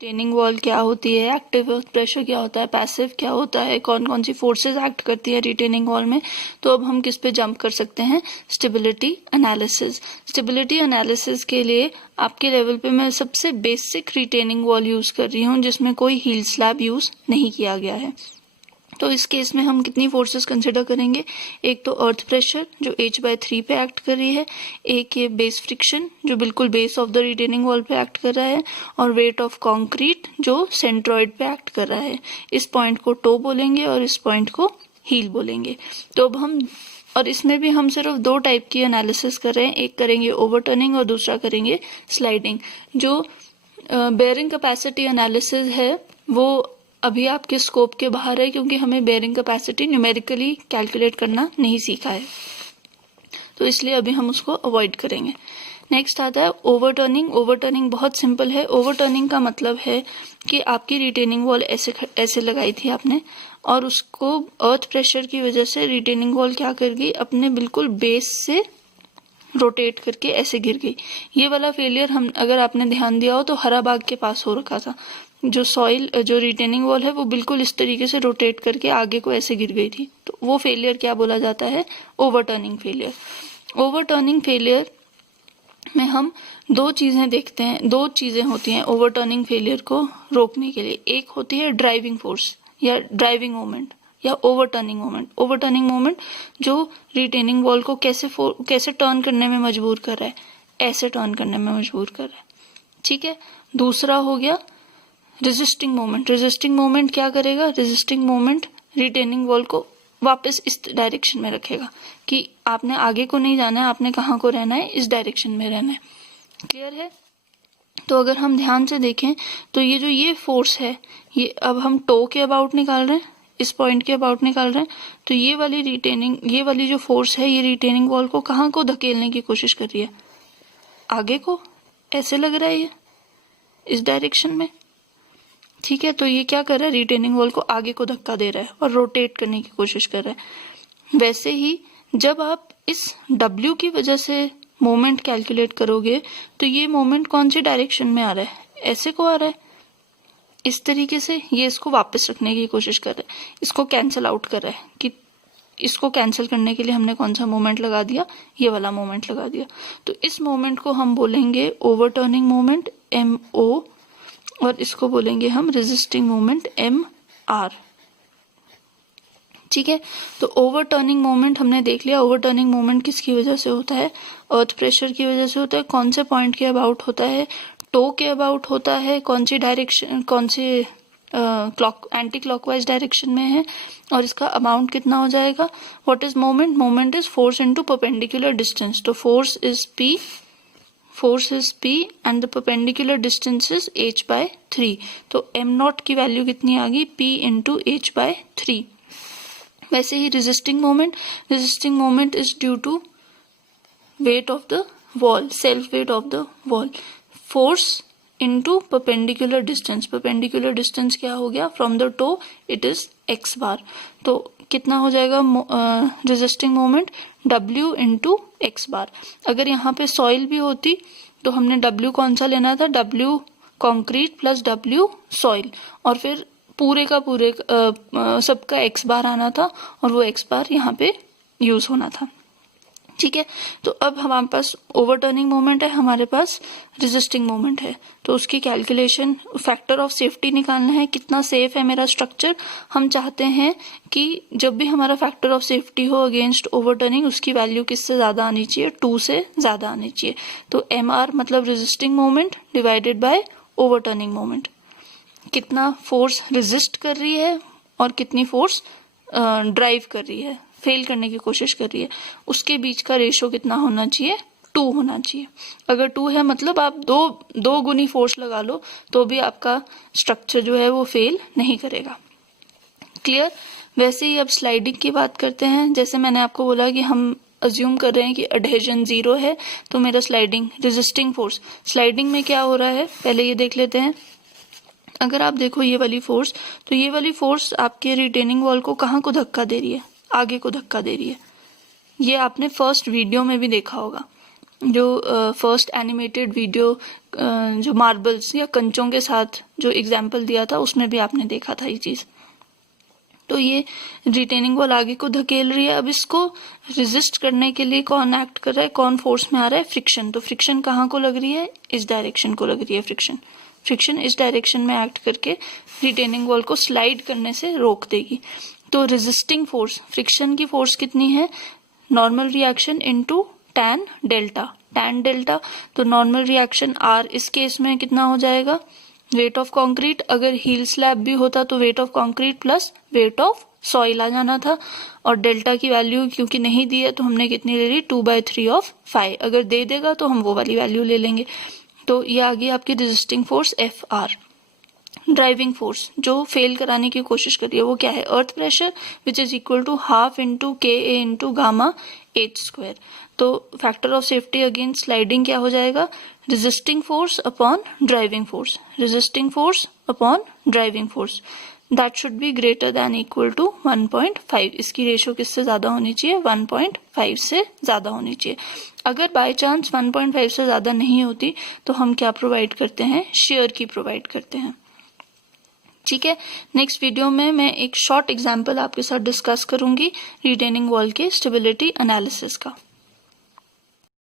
Retaining wall क्या होती है, एक्टिव प्रेशर क्या होता है, पैसिव क्या होता है, कौन कौन सी फोर्सेस एक्ट करती है रिटेनिंग वॉल में। तो अब हम किस पे जंप कर सकते हैं, स्टेबिलिटी एनालिसिस। स्टेबिलिटी एनालिसिस के लिए आपके लेवल पे मैं सबसे बेसिक रिटेनिंग वॉल यूज कर रही हूँ जिसमें कोई हील स्लैब यूज नहीं किया गया है। तो इस केस में हम कितनी फोर्सेस कंसिडर करेंगे, एक तो अर्थ प्रेशर जो h/3 पे एक्ट कर रही है, एक ये बेस फ्रिक्शन जो बिल्कुल base of the retaining wall पे एक्ट कर रहा है, और वेट ऑफ कंक्रीट जो सेंट्रॉइड पे एक्ट कर रहा है। इस पॉइंट को टो बोलेंगे और इस पॉइंट को हील बोलेंगे। तो अब हम, और इसमें भी हम सिर्फ दो टाइप की एनालिसिस कर रहे हैं, एक करेंगे ओवरटर्निंग और दूसरा करेंगे स्लाइडिंग। जो बेयरिंग कैपेसिटी एनालिसिस है वो अभी आपके स्कोप के बाहर है क्योंकि हमें बेयरिंग कैपेसिटी न्यूमेरिकली कैलकुलेट करना नहीं सीखा है, तो इसलिए अभी हम उसको अवॉइड करेंगे। नेक्स्ट आता है ओवरटर्निंग। ओवरटर्निंग बहुत सिंपल है। ओवरटर्निंग का मतलब है कि आपकी रिटेनिंग वॉल ऐसे लगाई थी आपने, और उसको अर्थ प्रेशर की वजह से रिटेनिंग वॉल क्या कर गई, अपने बिल्कुल बेस से रोटेट करके ऐसे गिर गई। ये वाला फेलियर हम, अगर आपने ध्यान दिया हो तो हरा बाग के पास हो रखा था। जो रिटेनिंग वॉल है वो बिल्कुल इस तरीके से रोटेट करके आगे को ऐसे गिर गई थी। तो वो फेलियर क्या बोला जाता है, ओवरटर्निंग फेलियर। ओवरटर्निंग फेलियर में हम दो चीजें देखते हैं, दो चीजें होती हैं ओवरटर्निंग फेलियर को रोकने के लिए। एक होती है ड्राइविंग फोर्स या ड्राइविंग मोमेंट या ओवरटर्निंग मोमेंट। ओवरटर्निंग मोमेंट जो रिटेनिंग वॉल को कैसे टर्न करने में मजबूर कर रहा है, ऐसे टर्न करने में मजबूर कर रहा है, ठीक है। दूसरा हो गया रेजिस्टिंग मोमेंट। रेजिस्टिंग मोमेंट क्या करेगा, रेजिस्टिंग मोमेंट रिटेनिंग वॉल को वापस इस डायरेक्शन में रखेगा कि आपने आगे को नहीं जाना है, आपने कहाँ को रहना है, इस डायरेक्शन में रहना है। क्लियर है। तो अगर हम ध्यान से देखें तो ये फोर्स है, ये अब हम टो के अबाउट निकाल रहे हैं, इस पॉइंट के अबाउट निकाल रहे हैं। तो ये वाली जो फोर्स है ये रिटेनिंग वॉल को कहाँ को धकेलने की कोशिश कर रही है, आगे को। ऐसे लग रहा है ये इस डायरेक्शन में, ठीक है। तो ये क्या कर रहा है, रिटेनिंग वॉल को आगे को धक्का दे रहा है और रोटेट करने की कोशिश कर रहा है। वैसे ही जब आप इस W की वजह से मोमेंट कैलकुलेट करोगे तो ये मोमेंट कौन सी डायरेक्शन में आ रहा है, ऐसे को आ रहा है, इस तरीके से। ये इसको वापस रखने की कोशिश कर रहा है, इसको कैंसिल आउट कर रहा है कि इसको कैंसिल करने के लिए हमने कौन सा मोमेंट लगा दिया, ये वाला मोमेंट लगा दिया। तो इस मोमेंट को हम बोलेंगे ओवरटर्निंग मोमेंट MO, और इसको बोलेंगे हम रेजिस्टिंग मोमेंट MR, ठीक है। तो ओवरटर्निंग मोमेंट हमने देख लिया। ओवरटर्निंग मोमेंट किसकी वजह से होता है, अर्थ प्रेशर की वजह से होता है। कौन से पॉइंट के अबाउट होता है, टो के अबाउट होता है, कौन सी डायरेक्शन, कौन से एंटी क्लॉकवाइज डायरेक्शन में है, और इसका अमाउंट कितना हो जाएगा। What is moment, moment is force into perpendicular distance. तो force is P and the perpendicular distance is h/3। तो m0 की वैल्यू कितनी आ गई, P into h/3। वैसे ही resisting moment is due to weight of the wall, self weight of the wall. Force into perpendicular distance, perpendicular distance क्या हो गया, from the toe it is x bar. तो कितना हो जाएगा resisting moment, W into x bar. अगर यहाँ पे सॉइल भी होती तो हमने W कौन सा लेना था, W concrete plus W soil, और फिर पूरे का सबका x बार आना था और वो x बार यहाँ पे यूज होना था, ठीक है। तो अब हमारे पास ओवरटर्निंग मोमेंट है, हमारे पास रेजिस्टिंग मोमेंट है। तो उसकी कैलकुलेशन, फैक्टर ऑफ सेफ्टी निकालना है, कितना सेफ है मेरा स्ट्रक्चर। हम चाहते हैं कि जब भी हमारा फैक्टर ऑफ सेफ्टी हो अगेंस्ट ओवरटर्निंग, उसकी वैल्यू किससे ज्यादा आनी चाहिए, 2 से ज्यादा आनी चाहिए। तो MR मतलब resisting moment divided by overturning moment, कितना फोर्स रेजिस्ट कर रही है और कितनी फोर्स ड्राइव कर रही है, फेल करने की कोशिश कर रही है, उसके बीच का रेशो कितना होना चाहिए, 2 होना चाहिए। अगर 2 है मतलब आप दो गुनी फोर्स लगा लो तो भी आपका स्ट्रक्चर जो है वो फेल नहीं करेगा। क्लियर। वैसे ही अब स्लाइडिंग की बात करते हैं। जैसे मैंने आपको बोला कि हम अज्यूम कर रहे हैं कि अडहेजन 0 है, तो मेरा स्लाइडिंग रेजिस्टिंग फोर्स, स्लाइडिंग में क्या हो रहा है पहले ये देख लेते हैं। अगर आप देखो ये वाली फोर्स, तो ये वाली फोर्स आपके रिटेनिंग वॉल को कहाँ को धक्का दे रही है, आगे को धक्का दे रही है। ये आपने फर्स्ट वीडियो में भी देखा होगा। जो फर्स्ट एनिमेटेड वीडियो जो मार्बल्स या कंचों के साथ जो एग्जाम्पल दिया था उसमें भी आपने देखा था ये चीज। तो ये रिटेनिंग वॉल आगे को धकेल रही है। अब इसको रेजिस्ट करने के लिए कौन एक्ट कर रहा है, कौन फोर्स में आ रहा है, फ्रिक्शन। तो फ्रिक्शन कहाँ को लग रही है, इस डायरेक्शन को लग रही है फ्रिक्शन। फ्रिक्शन इस डायरेक्शन में एक्ट करके रिटेनिंग वॉल को स्लाइड करने से रोक देगी। तो रेजिस्टिंग फोर्स, फ्रिक्शन की फोर्स कितनी है, normal reaction into tan delta. Tan delta तो नॉर्मल रिएक्शन आर इस केस में कितना हो जाएगा, वेट ऑफ कंक्रीट। अगर हील स्लैब भी होता तो weight of concrete plus weight of soil आ जाना था। और डेल्टा की वैल्यू क्योंकि नहीं दी है तो हमने कितनी ले ली, 2/3 ऑफ 5। अगर दे देगा तो हम वो वाली वैल्यू ले लेंगे। तो ये आ गई आपकी resisting force F R. Driving force जो फेल कराने की कोशिश कर रही है वो क्या है, earth pressure which is equal to half into K A into gamma H square. तो factor of safety against sliding क्या हो जाएगा, resisting force upon driving force, resisting force upon driving force. That should be greater than equal to 1.5। इसकी ratio किससे ज्यादा होनी चाहिए, 1.5 से ज्यादा होनी चाहिए। अगर बाय चांस 1.5 से ज्यादा नहीं होती तो हम क्या प्रोवाइड करते हैं, शेयर की प्रोवाइड करते हैं। ठीक है, नेक्स्ट वीडियो में मैं एक शॉर्ट एग्जांपल आपके साथ डिस्कस करूंगी रिटेनिंग वॉल के स्टेबिलिटी एनालिसिस का।